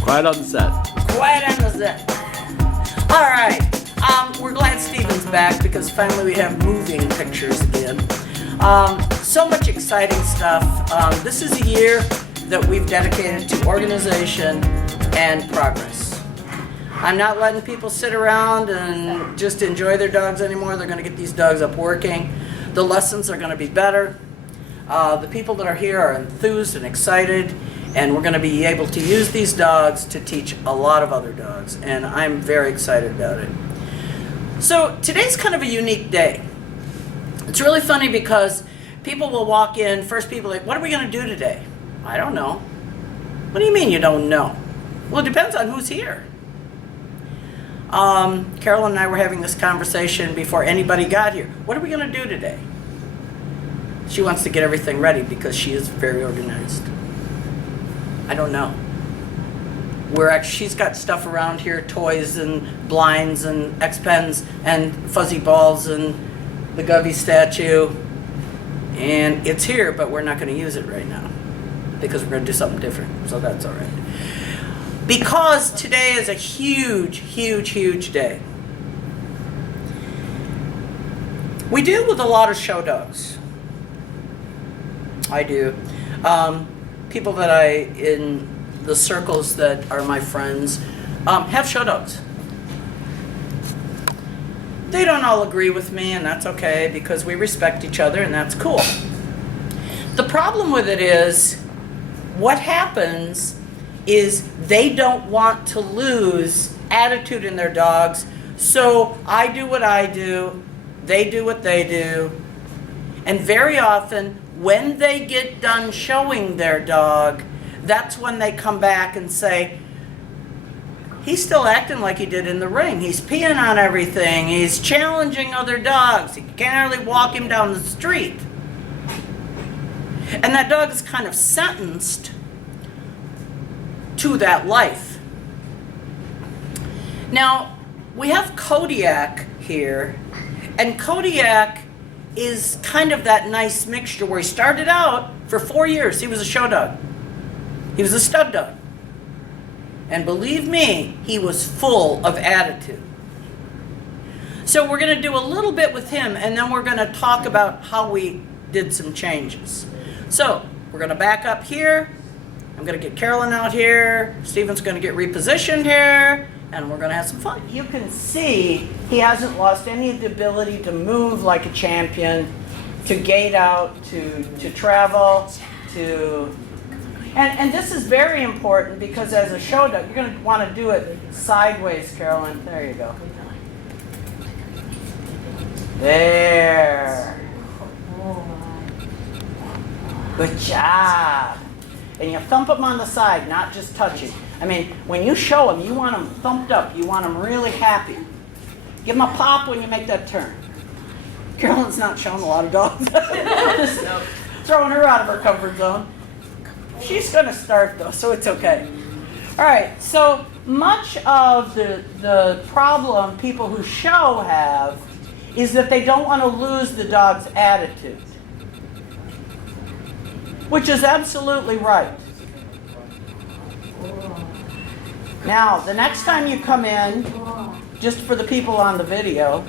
Quiet on the set. Quiet on the set. All right. We're glad Steven's back because finally we have moving pictures again. So much exciting stuff. This is a year that we've dedicated to organization and progress. I'm not letting people sit around and just enjoy their dogs anymore. They're going to get these dogs up working. The lessons are going to be better. The people that are here are enthused and excited, and we're going to be able to use these dogs to teach a lot of other dogs, and I'm very excited about it. So today's kind of a unique day. It's really funny because people will walk in, first people like, what are we going to do today? I don't know. What do you mean you don't know? Well, it depends on who's here. Carolyn and I were having this conversation before anybody got here. What are we going to do today? She wants to get everything ready because she is very organized. I don't know. She's got stuff around here, toys and blinds and X-Pens and fuzzy balls and the Govey statue. And it's here, but we're not going to use it right now because we're going to do something different. So that's all right. Because today is a huge, huge, huge day. We deal with a lot of show dogs. I do. People that in the circles that are my friends, have show dogs. They don't all agree with me, and that's okay because we respect each other, and that's cool. The problem with it is, what happens is they don't want to lose attitude in their dogs, so I do what I do, they do what they do, and very often, when they get done showing their dog, that's when they come back and say, he's still acting like he did in the ring. He's peeing on everything. He's challenging other dogs. You can't hardly walk him down the street. And that dog is kind of sentenced to that life. Now, we have Kodiak here, and Kodiak is kind of that nice mixture where he started out for 4 years. He was a show dog. He was a stud dog. And believe me, he was full of attitude. So we're going to do a little bit with him, and then we're going to talk about how we did some changes. So we're going to back up here. I'm going to get Carolyn out here. Steven's going to get repositioned here. And we're going to have some fun. You can see he hasn't lost any of the ability to move like a champion, to gait out, to travel, to... And this is very important because as a show dog, you're going to want to do it sideways, Carolyn. There you go. There. Good job. And you thump them on the side, not just touching. I mean, when you show them, you want them thumped up. You want them really happy. Give them a pop when you make that turn. Carolyn's not showing a lot of dogs. Just throwing her out of her comfort zone. She's going to start, though, so it's okay. All right, so much of the problem people who show have is that they don't want to lose the dog's attitude, which is absolutely right. Now, the next time you come in, just for the people on the video,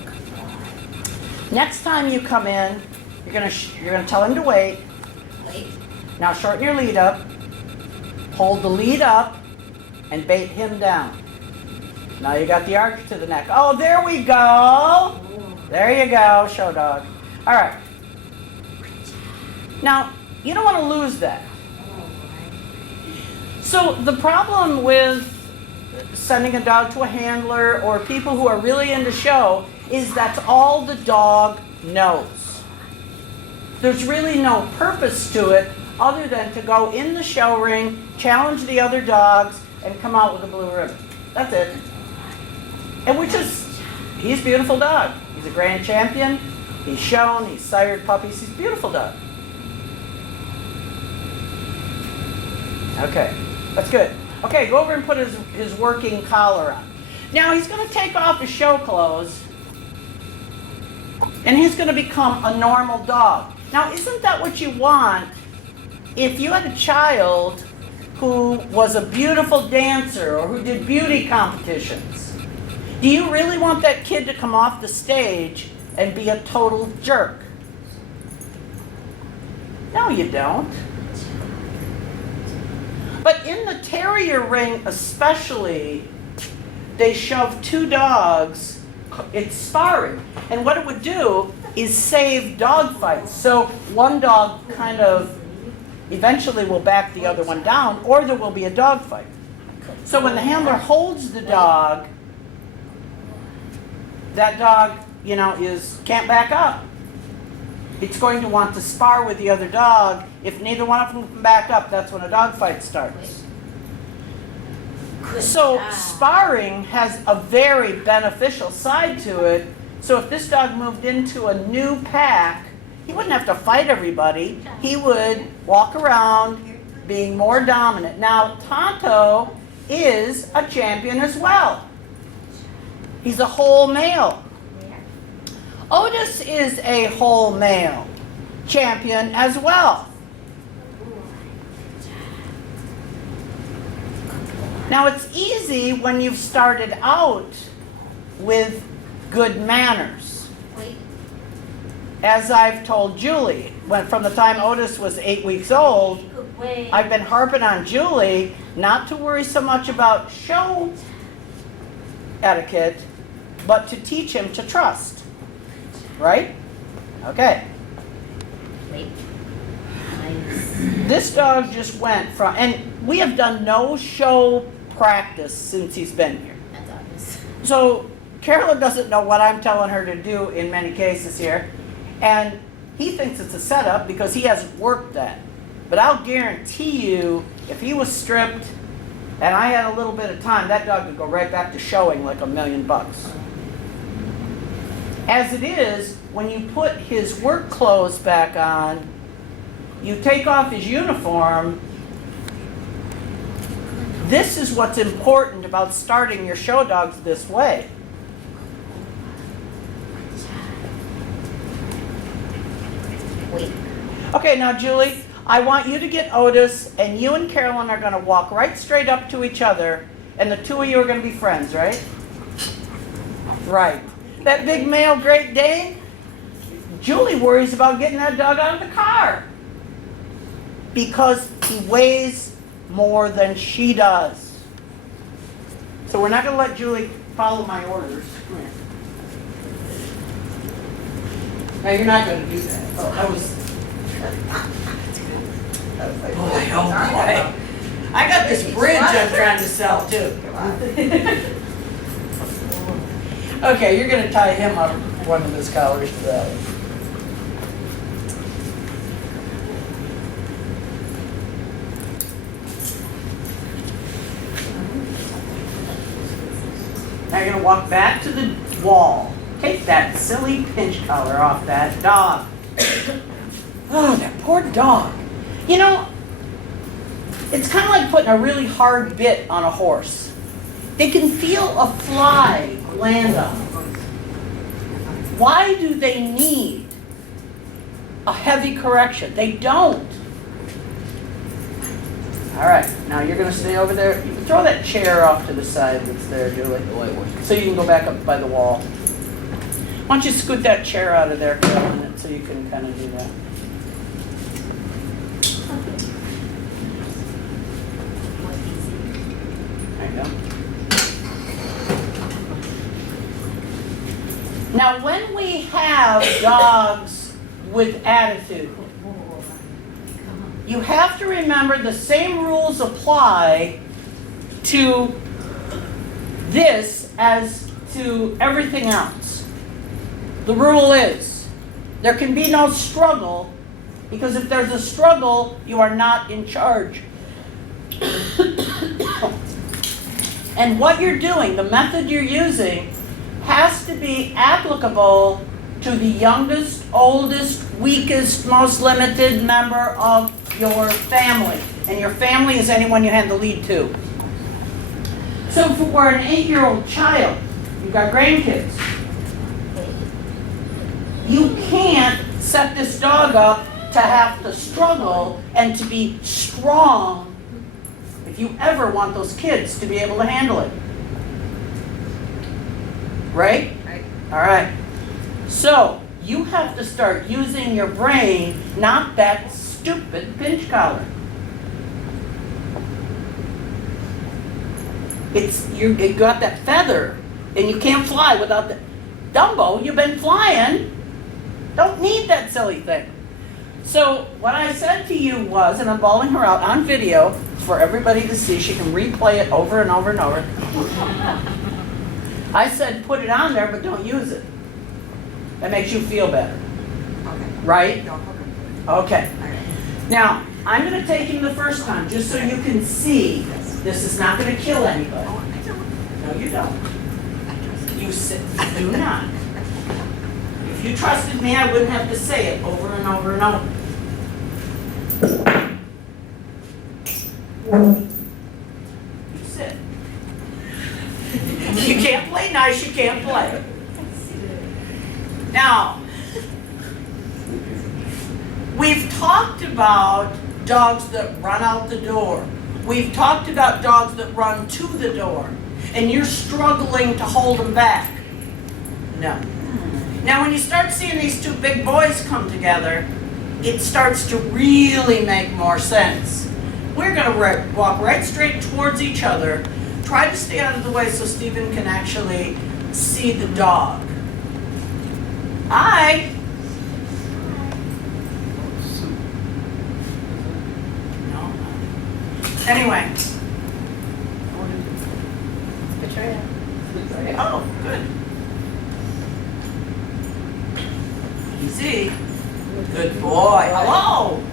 next time you come in, you're gonna tell him to wait. Now shorten your lead up, hold the lead up, and bait him down. Now you got the arch to the neck. Oh, there we go. There you go, show dog. All right. Now, you don't want to lose that. So the problem with sending a dog to a handler or people who are really into show is that's all the dog knows. There's really no purpose to it other than to go in the show ring, challenge the other dogs, and come out with a blue ribbon. That's it. And he's a beautiful dog. He's a grand champion. He's shown, he's sired puppies. He's a beautiful dog. Okay, that's good. Okay, go over and put his working collar on. Now he's going to take off his show clothes and he's going to become a normal dog. Now, isn't that what you want if you had a child who was a beautiful dancer or who did beauty competitions? Do you really want that kid to come off the stage and be a total jerk? No, you don't. But in the Terrier ring especially, they shove two dogs, it's sparring. And what it would do is save dog fights. So one dog kind of eventually will back the other one down, or there will be a dog fight. So when the handler holds the dog, that dog, can't back up. It's going to want to spar with the other dog. If neither one of them can back up, that's when a dog fight starts. So sparring has a very beneficial side to it. So if this dog moved into a new pack, he wouldn't have to fight everybody. He would walk around being more dominant. Now, Tonto is a champion as well. He's a whole male. Otis is a whole male champion as well. Now, it's easy when you've started out with good manners. As I've told Julie, from the time Otis was 8 weeks old, I've been harping on Julie not to worry so much about show etiquette, but to teach him to trust. Right? Okay. This dog just went from, and we have done no show practice since he's been here. That's obvious. So Carolyn doesn't know what I'm telling her to do in many cases here. And he thinks it's a setup because he hasn't worked that. But I'll guarantee you, if he was stripped and I had a little bit of time, that dog would go right back to showing like $1,000,000. As it is, when you put his work clothes back on, you take off his uniform. This is what's important about starting your show dogs this way. Okay, now Julie, I want you to get Otis, and you and Carolyn are going to walk right straight up to each other, and the two of you are going to be friends, right? Right. That big male Great Dane, Julie worries about getting that dog out of the car because he weighs more than she does. So we're not going to let Julie follow my orders. Come here. Now you're not going to do that. Oh, that was... Boy, oh boy. I got this bridge I'm trying to sell too. Okay, you're going to tie him up one of his collars to that. Now you're going to walk back to the wall. Take that silly pinch collar off that dog. Oh, that poor dog. You know, it's kind of like putting a really hard bit on a horse. They can feel a fly land on them. Why do they need a heavy correction? They don't. All right, now you're going to stay over there. You can throw that chair off to the side that's there, Julie. So you can go back up by the wall. Why don't you scoot that chair out of there for a minute so you can kind of do that. There you go. Now, when we have dogs with attitude, you have to remember the same rules apply to this as to everything else. The rule is, there can be no struggle, because if there's a struggle, you are not in charge. And what you're doing, the method you're using, has to be applicable to the youngest, oldest, weakest, most limited member of your family. And your family is anyone you hand the lead to. So for an 8-year-old child, you've got grandkids, you can't set this dog up to have to struggle and to be strong if you ever want those kids to be able to handle it. Right? Right. All right. So you have to start using your brain, not that stupid pinch collar. You got that feather, and you can't fly without the Dumbo. You've been flying. Don't need that silly thing. So what I said to you was, and I'm bawling her out on video for everybody to see. She can replay it over and over and over. I said, put it on there, but don't use it. That makes you feel better, Okay. right? No, okay. Okay. Okay. Now, I'm going to take him the first time, just so you can see this is not going to kill anybody. Oh, I don't. No, you don't. I trust you. You sit, do not. If you trusted me, I wouldn't have to say it over and over and over. You sit. You can't play nice, you can't play. Now, we've talked about dogs that run out the door. We've talked about dogs that run to the door. And you're struggling to hold them back. No. Now, when you start seeing these two big boys come together, it starts to really make more sense. We're going to walk right straight towards each other. Try to stay out of the way so Stephen can actually see the dog. Hi. No. Anyway. Oh, good. Easy. Good boy. Hello.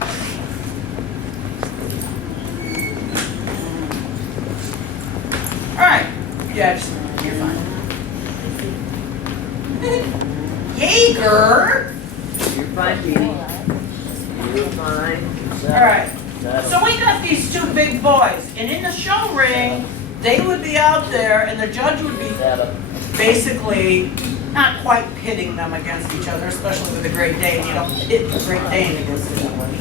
All right. Yeah, you're fine. Jaeger. You're fine, Petey. You're fine. All right. So we got these two big boys, and in the show ring, they would be out there, and the judge would be basically not quite pitting them against each other, especially with a Great Dane. You don't pit a Great Dane against anybody.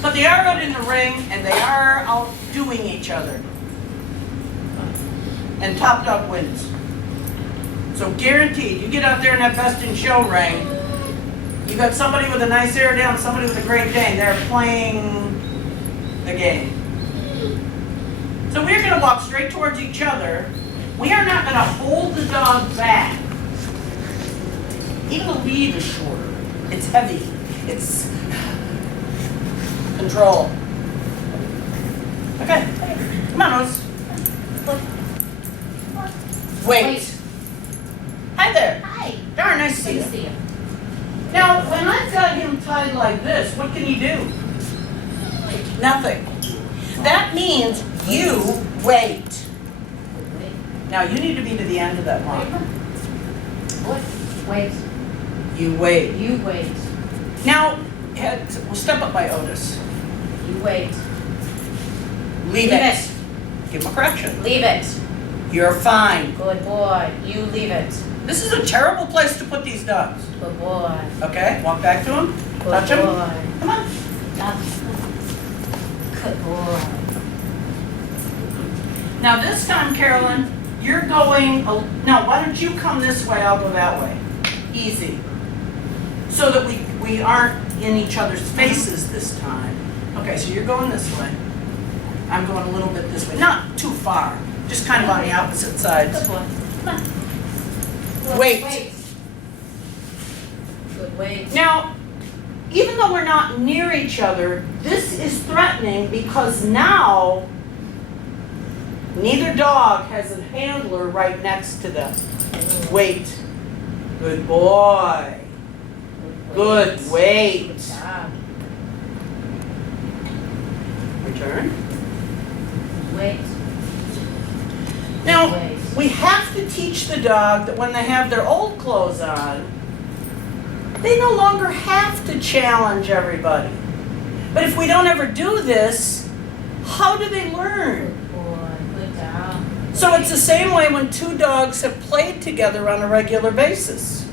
But they are out in the ring, and they are outdoing each other. And top dog wins. So guaranteed, you get out there in that best in show ring, you got somebody with a nice Airedale and somebody with a Great Dane. They're playing the game. So we're going to walk straight towards each other. We are not going to hold the dog back. Even the lead is shorter. It's heavy. It's control. Okay. Come on, Oz. Wait. Hi there. Hi. Darn, nice to see Good to you. see you. Now, when I've got him tied like this, what can he do? Nothing. That means you wait. Now, you need to be to the end of that line. Wait. You wait. You wait. Now, we'll step up by Otis. You wait. Leave Leave it. it. Give him a correction. Leave it. You're fine. Good boy. You leave it. This is a terrible place to put these dogs. Good boy. Okay, walk back to him. Good Touch him. boy. Come on. Good boy. Now this time, Carolyn, you're going, now why don't you come this way, I'll go that way. Easy. So that we aren't in each other's faces this time. Okay, so you're going this way. I'm going a little bit this way. Not too far, just kind of on the opposite sides. Good boy. Come on. Good. Wait. Good wait. Now, even though we're not near each other, this is threatening because now neither dog has a handler right next to them. Wait. Good boy. Good wait. Good job. Return. Wait. Now, Wait. we have to teach the dog that when they have their old clothes on, they no longer have to challenge everybody. But if we don't ever do this, how do they learn? Good boy. Good job. So it's the same way when two dogs have played together on a regular basis.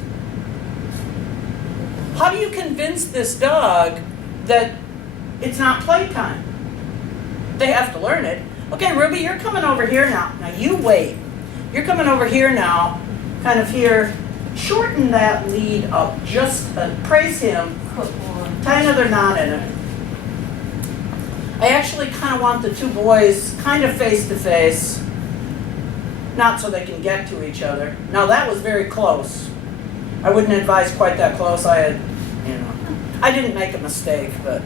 How do you convince this dog that it's not playtime? They have to learn it. Okay, Ruby, you're coming over here now. Now you wait. You're coming over here now, kind of here. Shorten that lead up. Just praise him. Tie another knot in it. I actually kind of want the two boys kind of face to face. Not so they can get to each other. Now that was very close. I wouldn't advise quite that close. I didn't make a mistake, but.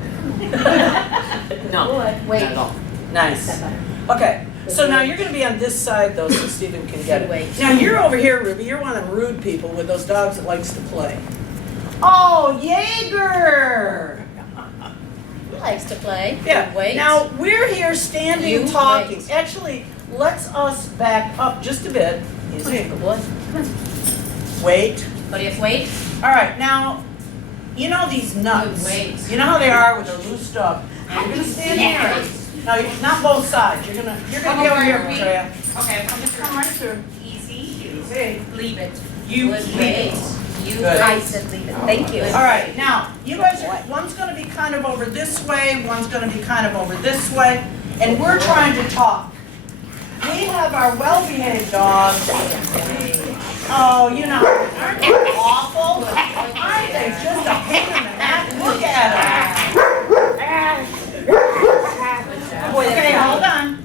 No, Wait. not at all. Nice. Okay, so now you're going to be on this side though, so Stephen can get it. Wait. Now you're over here, Ruby. You're one of them rude people with those dogs that likes to play. Oh, Jaeger! He likes to play. Yeah. Wait. Now we're here standing You talking. wait. Actually, let's us back up just a bit. Easy. Good boy. Come on. Wait. But if wait. All right. Now, you know these nuts. Wait. You know how they are with a loose dog. Now you're gonna stand here. No, not both sides. You're gonna be over here, Andrea. Okay, Just come right through. easy. Easy. Leave it. You Good, leave wait. it. You Good. I said leave it. Thank you. All right, now, you guys are, one's gonna be kind of over this way, one's gonna be kind of over this way, and we're trying to talk. We have our well-behaved dogs. Oh, you know, aren't they awful? Aren't they just a pain in the neck? Look at them. Okay, hold on.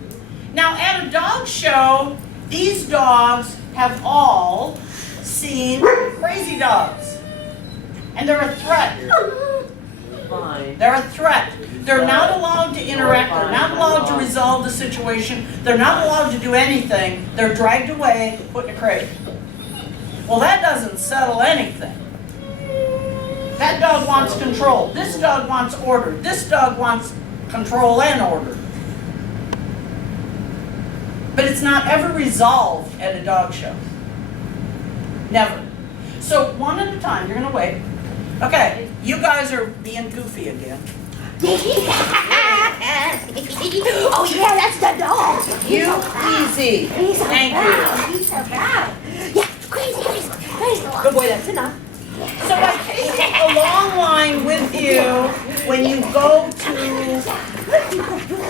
Now, at a dog show, these dogs have all seen crazy dogs. And they're a threat. Fine. They're a threat. They're not allowed to interact. They're not allowed to resolve the situation. They're not allowed to do anything. They're dragged away, put in a crate. Well, that doesn't settle anything. That dog wants control. This dog wants order. This dog wants control and order. But it's not ever resolved at a dog show. Never. So one at a time, you're gonna wait. Okay, you guys are being goofy again. Oh yeah, that's the dog. You easy. Thank you. He's so bad. Yeah, crazy, crazy, crazy. Good boy, that's enough. So by taking a long line with you when you go to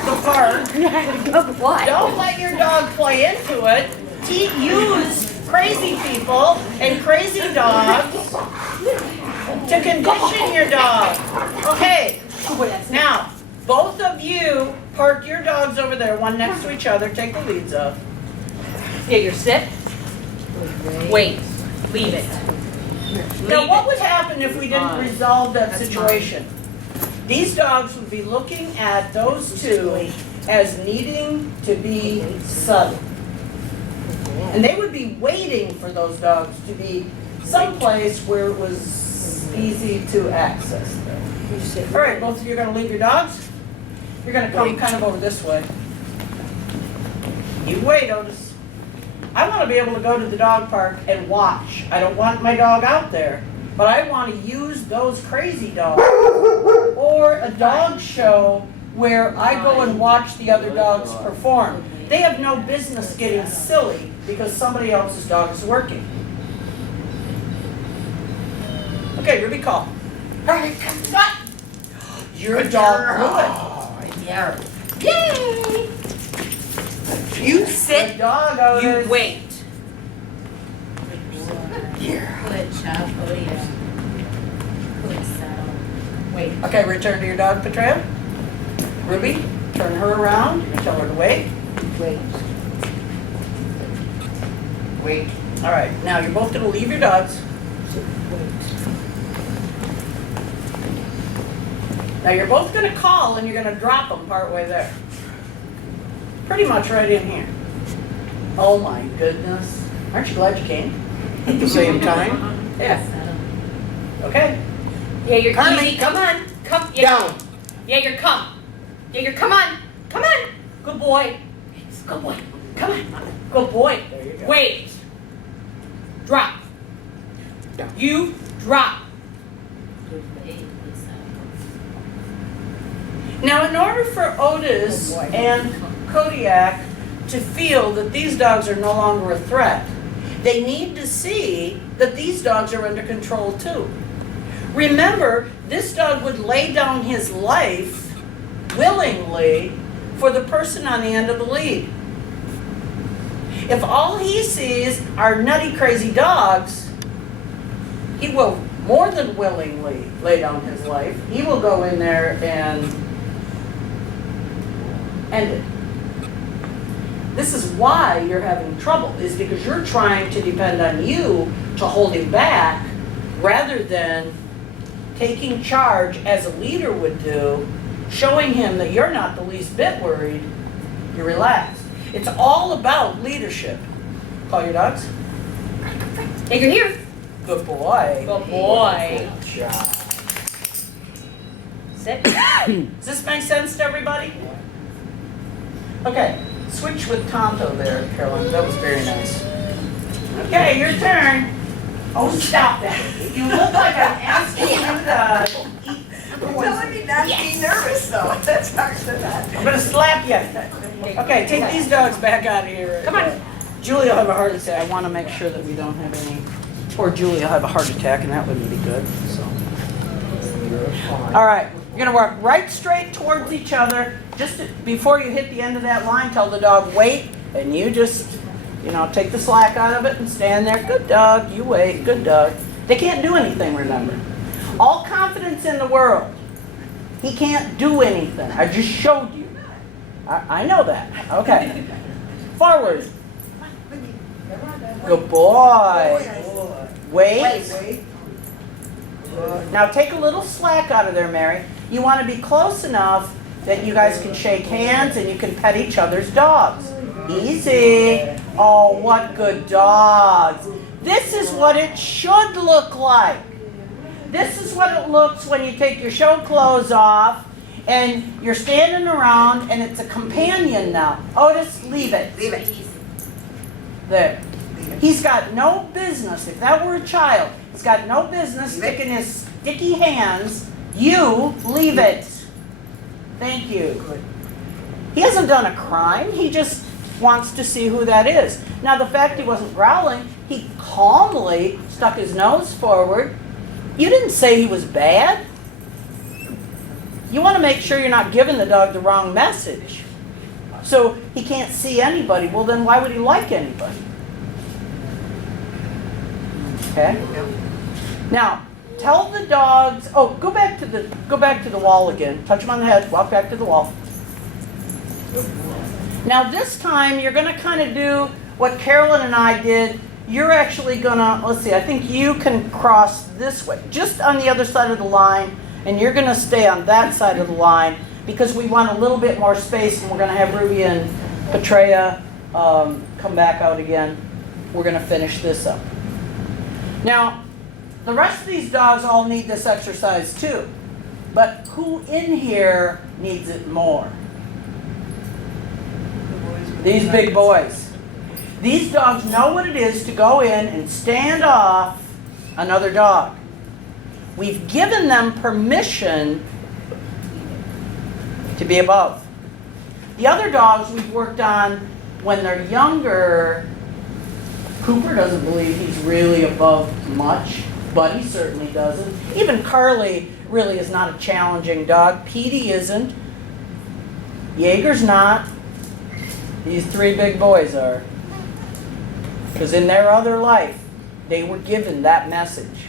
the park, Good boy. don't let your dog play into it. Use crazy people and crazy dogs to condition your dog. Okay, now, both of you park your dogs over there, one next to each other. Take the leads up. Yeah, you're sit. Wait. Leave it. Now, what would happen if we didn't resolve that situation? These dogs would be looking at those two as needing to be subtle. And they would be waiting for those dogs to be someplace where it was easy to access them. All right, both of you are going to leave your dogs. You're going to come kind of over this way. You wait, Otis. I want to be able to go to the dog park and watch. I don't want my dog out there, but I want to use those crazy dogs. Or a dog show where I go and watch the other dogs perform. They have no business getting silly because somebody else's dog is working. Okay, Ruby, call. What? Your dog blew it. Yeah. Yay! You Good sit. dog, Otis. You wait. Good job, Olivia. Good settle. Wait. Okay, return to your dog, Petrea. Ruby, turn her around. Tell her to wait. Wait. Wait. All right, now you're both going to leave your dogs. Now you're both going to call and you're going to drop them partway there. Pretty much right in here. Oh my goodness. Aren't you glad you came? At the same time? Yeah. Okay. Yeah, you're Carly, easy. Come on. Come. Yeah. Down. Yeah, you're come. Yeah, you're come on. Come on. Good boy. Good boy. Come on. Good boy. There you go. Wait. Drop. Down. You drop. Now, in order for Otis and Kodiak to feel that these dogs are no longer a threat. They need to see that these dogs are under control too. Remember, this dog would lay down his life willingly for the person on the end of the lead. If all he sees are nutty, crazy dogs, he will more than willingly lay down his life. He will go in there and end it. This is why you're having trouble, is because you're trying to depend on you to hold him back rather than taking charge as a leader would do, showing him that you're not the least bit worried, you're relaxed. It's all about leadership. Call your dogs. Hey, you're here. Good boy. Good boy. Good job. Sit. Does this make sense to everybody? Okay, switch with Tonto there, Carolyn. That was very nice. Okay, your turn. Oh, stop that. You look like I'm asking you to eat. You're telling me not to be nervous though. That's hard to not. I'm gonna slap you. Okay, take these dogs back out of here. Come on. Julie will have a heart attack. I want to make sure that we don't have any. Poor Julie will have a heart attack, and that wouldn't be good. So. All right, you're gonna walk right straight towards each other. Just before you hit the end of that line, tell the dog wait, and you just, take the slack out of it and stand there. Good dog. You wait. Good dog. They can't do anything. Remember, all confidence in the world. He can't do anything. I just showed you. I know that. Okay. Forward. Good boy. Wait. Now take a little slack out of there, Mary. You want to be close enough that you guys can shake hands and you can pet each other's dogs. Easy. Oh, what good dogs. This is what it should look like. This is what it looks when you take your show clothes off and you're standing around and it's a companion now. Otis, leave it. Leave it. There. He's got no business, if that were a child, he's got no business sticking his sticky hands. You leave it. Thank you. He hasn't done a crime, he just wants to see who that is. Now the fact he wasn't growling, he calmly stuck his nose forward. You didn't say he was bad. You want to make sure you're not giving the dog the wrong message. So he can't see anybody. Well, then why would he like anybody? Okay? Now, tell the dogs, go back to the wall again. Touch them on the head, walk back to the wall. Now this time you're going to kind of do what Carolyn and I did. You're actually going to, let's see, I think you can cross this way, just on the other side of the line, and you're going to stay on that side of the line because we want a little bit more space, and we're going to have Ruby and Petrea come back out again. We're going to finish this up. Now, the rest of these dogs all need this exercise too, but who in here needs it more? These big boys. These dogs know what it is to go in and stand off another dog. We've given them permission to be above. The other dogs we've worked on when they're younger, Cooper doesn't believe he's really above much. Buddy certainly doesn't. Even Carly really is not a challenging dog. Petey isn't. Jaeger's not. These three big boys are. Because in their other life, they were given that message.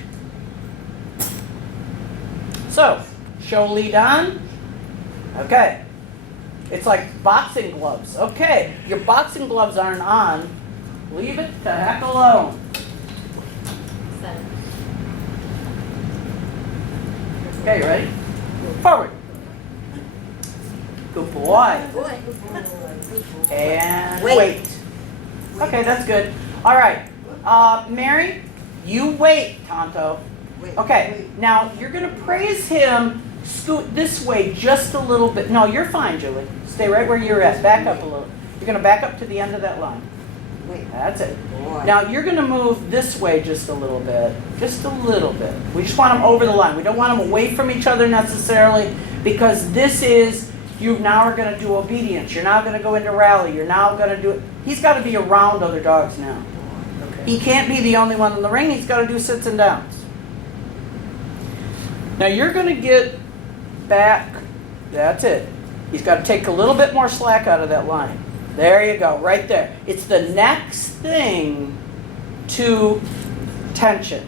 So, show lead on. Okay. It's like boxing gloves. Okay, your boxing gloves aren't on. Leave it the heck alone. Okay, you ready? Forward. Good boy. And wait. Okay, that's good. All right. Mary, you wait, Tonto. Okay, now you're going to praise him. Scoot this way just a little bit. No, you're fine, Julie. Stay right where you're at. Back up a little. You're going to back up to the end of that line. That's it. Now you're going to move this way just a little bit. Just a little bit. We just want them over the line. We don't want them away from each other necessarily because this is You now are going to do obedience. You're now going to go into rally. You're now going to do. He's got to be around other dogs now. Okay. He can't be the only one in the ring. He's got to do sits and downs. Now you're going to get back. That's it. He's got to take a little bit more slack out of that line. There you go, right there. It's the next thing to tension.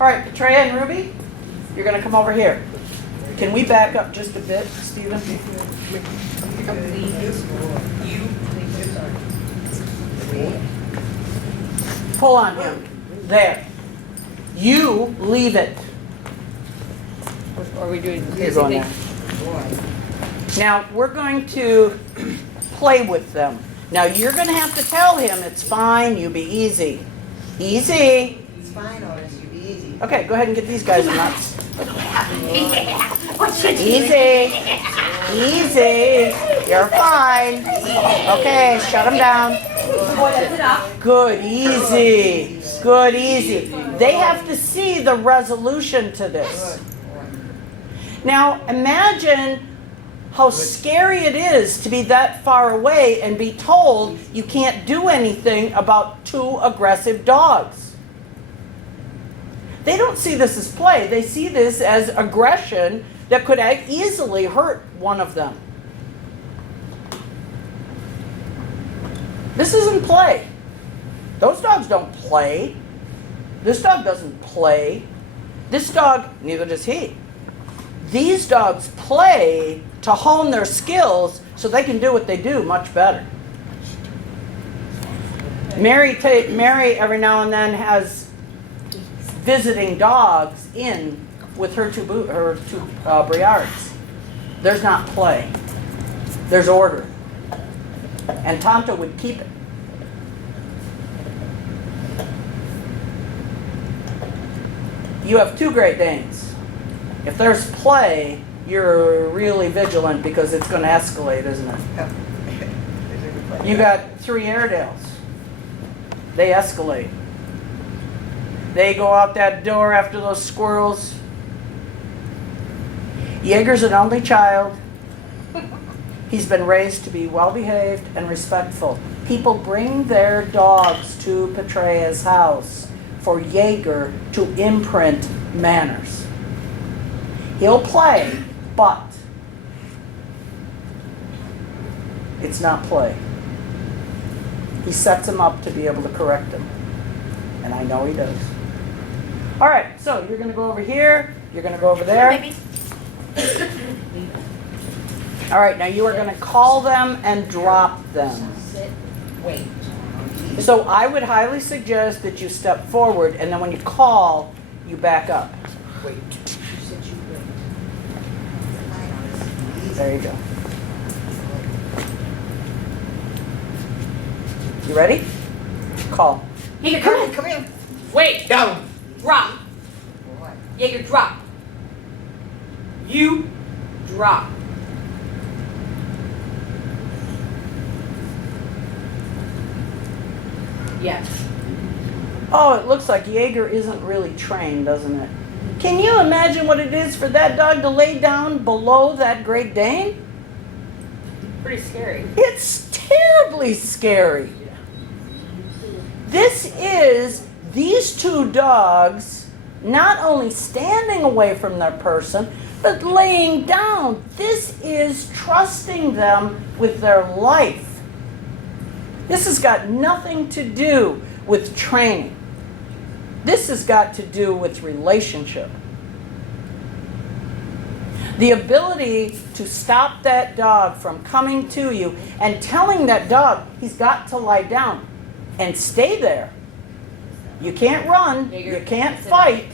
All right, Petrea and Ruby, you're going to come over here. Can we back up just a bit, Stephen? Pull on him. There. You leave it. Are we doing You're going there. Now, we're going to play with them. Now, you're going to have to tell him it's fine, you be easy. Easy. It's fine, Otis. You be easy. Okay, go ahead and get these guys nuts. What's your Easy. Easy. You're fine. Okay, shut them down. Good, easy. Good, easy. They have to see the resolution to this. Now, imagine how scary it is to be that far away and be told you can't do anything about two aggressive dogs. They don't see this as play. They see this as aggression that could easily hurt one of them. This isn't play. Those dogs don't play. This dog doesn't play. This dog, neither does he. These dogs play to hone their skills so they can do what they do much better. Mary every now and then has visiting dogs in with her two Briards. There's not play. There's order. And Tonto would keep it. You have two Great Danes. If there's play, you're really vigilant because it's going to escalate, isn't it? You got 3 Airedales. They escalate. They go out that door after those squirrels. Jaeger's an only child. He's been raised to be well-behaved and respectful. People bring their dogs to Petrea's house for Jaeger to imprint manners. He'll play, but it's not play. He sets him up to be able to correct him. And I know he does. All right, so you're going to go over here. You're going to go over there. All right, now you are going to call them and drop them. Wait. So I would highly suggest that you step forward, and then when you call, you back up. Wait. You said you wait. Fine, Otis. Easy. There you go. You ready? Call. Jaeger, Come come in, on. come in. Wait. Down. Drop. What? Jaeger, drop. You drop. Yes. Oh, it looks like Jaeger isn't really trained, doesn't it? Can you imagine what it is for that dog to lay down below that Great Dane? Pretty scary. It's terribly scary. This is these two dogs not only standing away from their person, but laying down. This is trusting them with their life. This has got nothing to do with training. This has got to do with relationship. The ability to stop that dog from coming to you and telling that dog he's got to lie down and stay there. You can't run, you can't fight.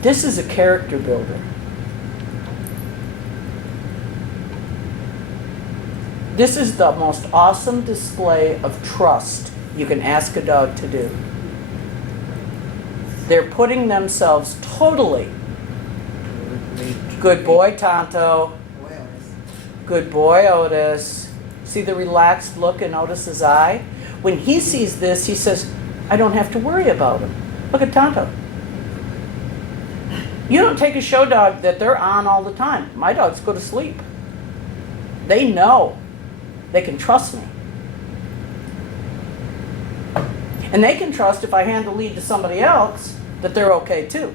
This is a character builder. This is the most awesome display of trust you can ask a dog to do. They're putting themselves totally. Good boy, Tonto. Boy, Otis. Good boy, Otis. See the relaxed look in Otis's eye? When he sees this, he says, I don't have to worry about him. Look at Tonto. You don't take a show dog that they're on all the time. My dogs go to sleep. They know. They can trust me. And they can trust if I hand the lead to somebody else that they're okay too.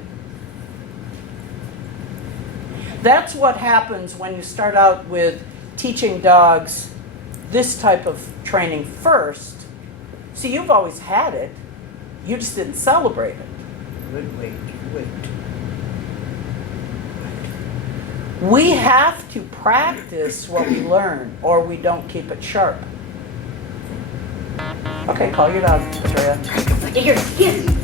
That's what happens when you start out with teaching dogs this type of training first. See, you've always had it. You just didn't celebrate it. Wait. We have to practice what we learn or we don't keep it sharp. Okay, call your dog, Andrea. Digger, yes.